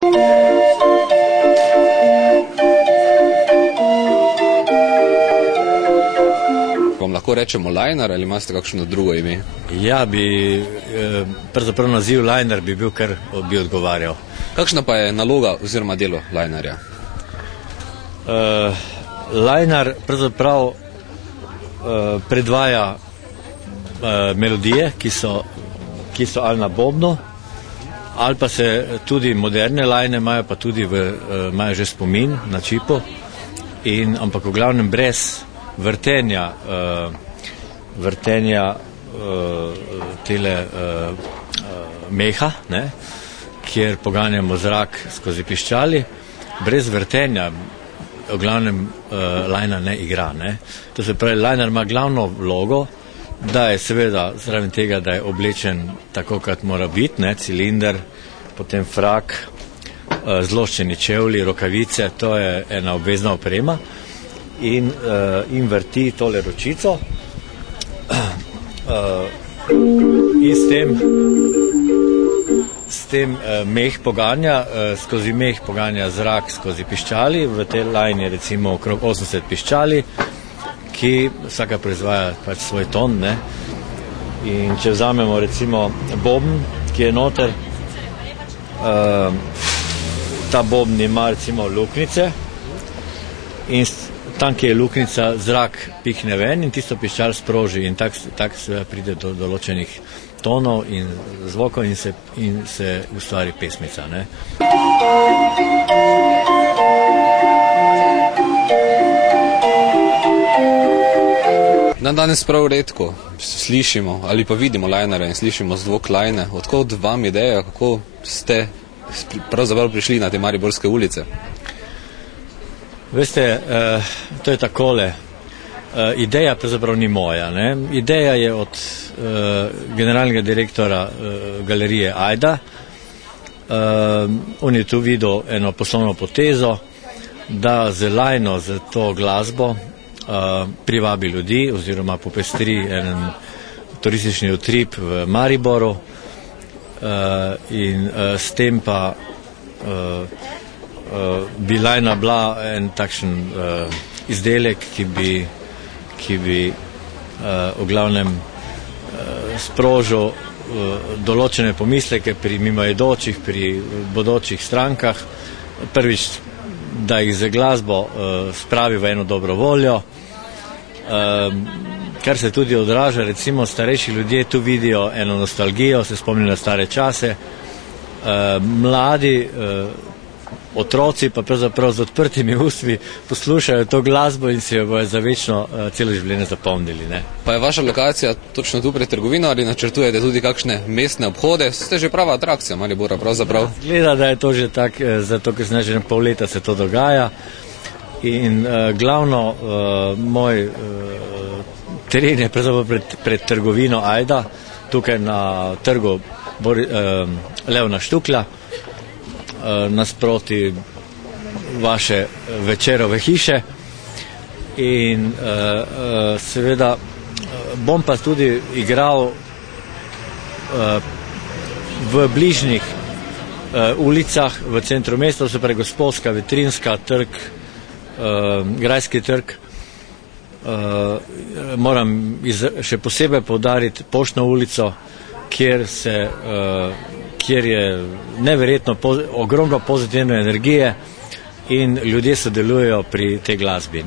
Vam lahko rečemo liner ali imate kakšno drugo ime? Ja, pravzaprav naziv liner bi bil, kar bi odgovarjal. Kakšna pa je naloga oziroma delo linerja? Liner pravzaprav predvaja melodije, ki so ali na bobnu, ali pa se tudi moderne line imajo, pa tudi imajo že spomin na čipu, ampak v glavnem brez vrtenja tele meha, kjer poganjamo zrak skozi piščali, brez vrtenja v glavnem liner ne igra. To se pravi, liner ima glavno vlogo, da je seveda zraven tega, da je oblečen tako, kot mora biti, cilinder, potem frak, zloščeni čevlji, rokavice, to je ena obvezna oprema in vrti tole ročico in s tem meh poganja, skozi meh poganja zrak skozi piščali, v tej lajni je recimo okrog 80 piščali, ki vsaka proizvaja pač svoj ton, in če vzamemo recimo bobn, ki je noter, ta bobn ima recimo luknjice in tam, ki je luknjica, zrak pihne ven in tisto piščal sproži in tak se pride do določenih tonov in zvokov in se ustvari pesmica. Danes prav redko slišimo ali pa vidimo linerja in slišimo zvok line. Odkot vam ideja, kako ste pravzaprav prišli na te mariborske ulice? Veste, to je takole. Ideja pravzaprav ni moja. Ideja je od generalnega direktora galerije Ajda. On je tu videl eno poslovno potezo, da z lajno, z to glasbo privabi ljudi oziroma popestri en turistični utrip v Mariboru in s tem pa bi lajna bila en takšen izdelek, ki bi v glavnem sprožil določene pomisleke pri mimoidočih, pri bodočih strankah. Prvič, da jih z glasbo spravi v eno dobro voljo, kar se tudi odraža, recimo starejši ljudje tu vidijo eno nostalgijo, se spomnijo na stare čase, mladi otroci pa pravzaprav z odprtimi ustmi poslušajo to glasbo in si jo bojo za večno celo življenje zapomnili. Pa je vaša lokacija točno tu pred trgovino ali načrtujete tudi kakšne mestne obhode? Ste že prava atrakcija Maribora pravzaprav? Gleda, da je to že tak, zato ker že pol leta se to dogaja in glavno moj teren je pravzaprav pred trgovino Ajda, tukaj na trgu Levna Štukla, nasproti vaše Večerove hiše in seveda bom pa tudi igral v bližnjih ulicah v centru mesta, se pravi Gosposka, Vetrinska, trg, Grajski trg. Moram še posebej poudariti Poštno ulico, kjer je neverjetno ogromno pozitivne energije in ljudje sodelujejo pri tej glasbi.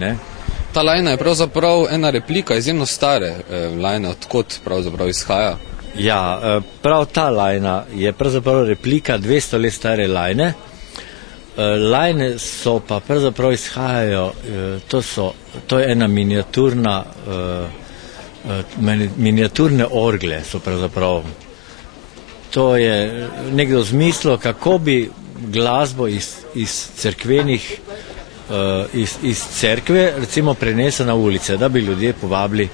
Ta lajna je pravzaprav ena replika izjemno stare lajne, odkot pravzaprav izhaja? Ja, prav ta lajna je pravzaprav replika 200 let stare lajne. Lajne so pa pravzaprav izhajajo, to je ena miniaturne orgle so pravzaprav. To je nekdo zmislil, kako bi glasbo iz cerkvenih, iz cerkve recimo prenesel na ulice, da bi ljudje povabili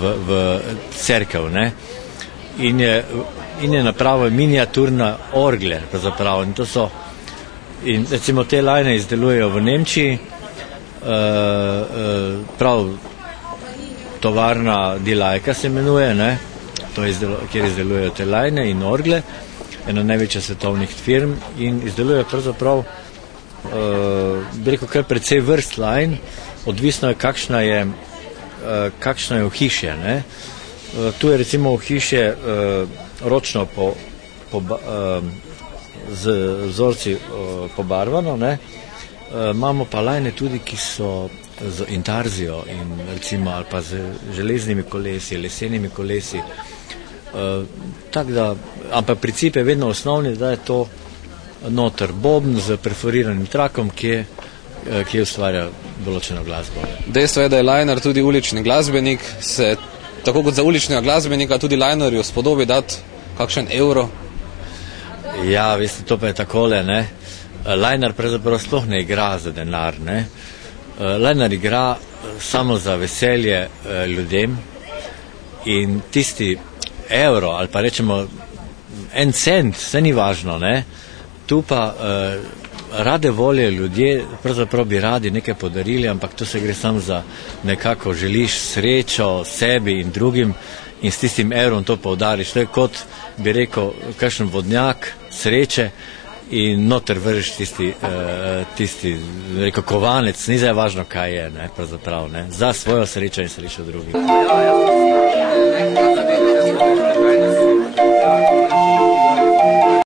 v cerkev. In je napravil miniaturna orgle pravzaprav. In recimo te lajne izdelujejo v Nemčiji, prav tovarna Dilajka se imenuje, kjer izdelujejo te lajne in orgle. ena največja svetovnih firm in izdeluje pravzaprav, bi rekel, kar precej vrst lajn, odvisno je, kakšno je ohišje, ne. Tu je recimo ohišje ročno z vzorci pobarvano, ne. Imamo pa lajne tudi, ki so z intarzijo in recimo ali pa z železnimi kolesi, lesenimi kolesi. Tako da, ampak princip je vedno osnovni, da je to noter bobn z perforiranim trakom, ki ustvarja določeno glasbo. Dejstvo je, da je lajnar tudi ulični glasbenik, se tako kot za uličnega glasbenika tudi lajnarju spodobi dati kakšen evro. Ja, veste, to pa je takole, ne. Lajnar pravzaprav sploh ne igra za denar, ne. Lajnar igra samo za veselje ljudem in tisti evro ali pa rečemo 1 cent, vse ni važno, ne. Tu pa rade volje ljudje, pravzaprav bi radi nekaj podarili, ampak tu se gre samo za nekako želiš srečo sebi in drugim in s tistim evrom to poudariš. To je kot, bi rekel, kakšen vodnjak sreče in noter vržiš tisti, rekel, kovanec, ni zdaj važno, kaj je, ne, pravzaprav, ne, za svojo srečo in srečo drugih.